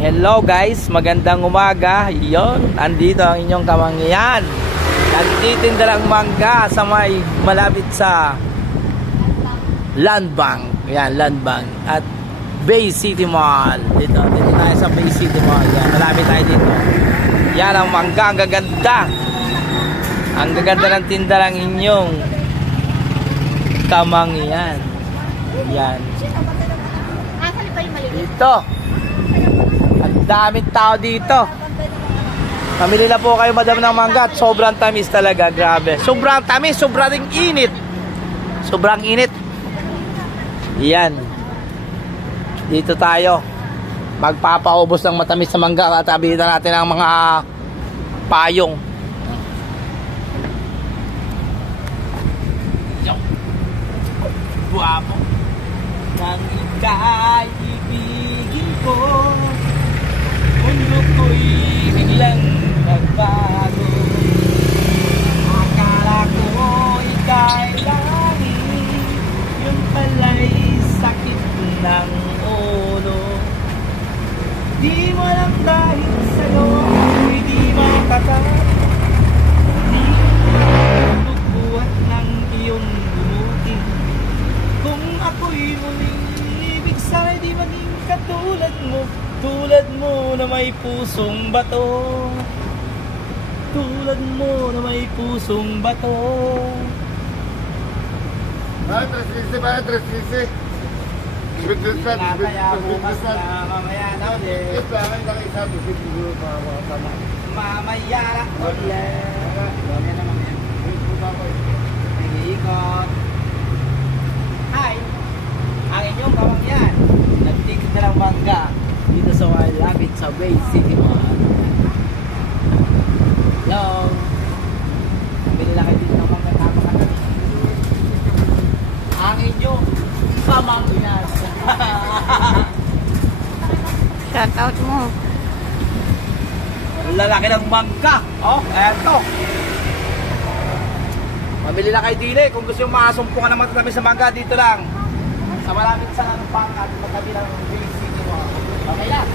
Hello guys, magandang umaga. Yon, andito ang inyong kamangyan. Nagtitinda lang mangga sa may malapit sa Land Bank. Yan, Land Bank at Bay City Mall. Dito tayo sa Bay City Mall. Yan, malapit tayo dito. Yan ang mangga, ang gaganda. Ang gaganda ng tinda lang inyong kamangyan. Yan. Dito. Ang daming tao dito. Pamili na po kayo madam ng mangga at sobrang tamis talaga, grabe. Sobrang tamis, sobrang init. Sobrang init. Yan. Dito tayo. Magpapaubos ng matamis na mangga at abitan natin ang mga payong. Guwapo. Nang ika'y ibigin ko, mundo ko'y biglang nagbago. Akala ko ika'y langit, yun pala'y sakit ng ulo. Di mo lang dahil sa'yo, ako'y di makatawag. Di mo bubuhat ng iyong bumuti. Kung ako'y muling ibig sa'y di maging katulad mo. Tulad mo na may pusong bato. Tulad mo na may pusong bato. Ba, 315. Bigdusan, bigdusan. Mamaya na ulit. Yes, lang ang isa, siguro makakasama. Mamaya na ulit. Mamaya na mamaya. Nag-iikot. Hi! Ang inyong kamangyan. Nagtigil na lang mangga dito sa malapit sa Bay City Mall. Hello! Bili lang kayo dito ng mangga. Napakatamis. Ang inyong kamangyan. Shout out mo. Lalaki ng mangga. Oh, eto. Pamili lang kayo dili. Kung gusto yung makasumpungan ng matatamis sa mangga, dito lang. Sa malapit sa Land Bank at magkabi ng Bay City Mall. Okay lang.